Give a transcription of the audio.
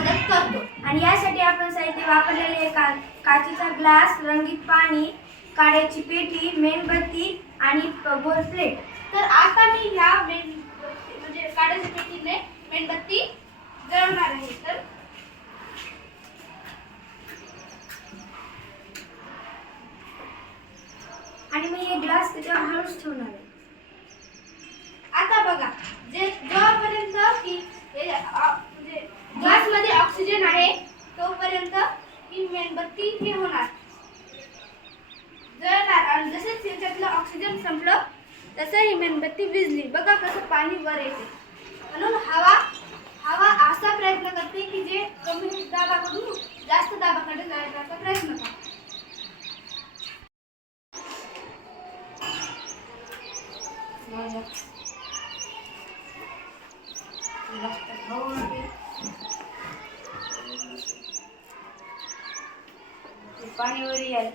मदत करतो. आणि यासाठी आपण साहित्य वापरलेले काचेचा ग्लास, रंगीत पाणी, काड्याची पेटी, मेणबत्ती आणि गोल प्लेट. तर आता मी ह्या म्हणजे काड्याच्या पेटीने मेणबत्ती जळवणार आहे. तर आणि मी हे ग्लास त्याच्यावर हळूच ठेवणार आहे. आता बघा, जोपर्यंत की म्हणजे ग्लास मध्ये ऑक्सिजन आहे तोपर्यंत ही मेणबत्ती हे होणार, जळणार. आणि जसंच त्याच्यातलं ऑक्सिजन संपलं तसं ही मेणबत्ती विझली. बघा कसं पाणी वर येते. म्हणून हवा असा प्रयत्न करते की जे कमी दाबाकडून जास्त दाबाकडे जाण्याचा प्रयत्न करते. पाणी वर येईल.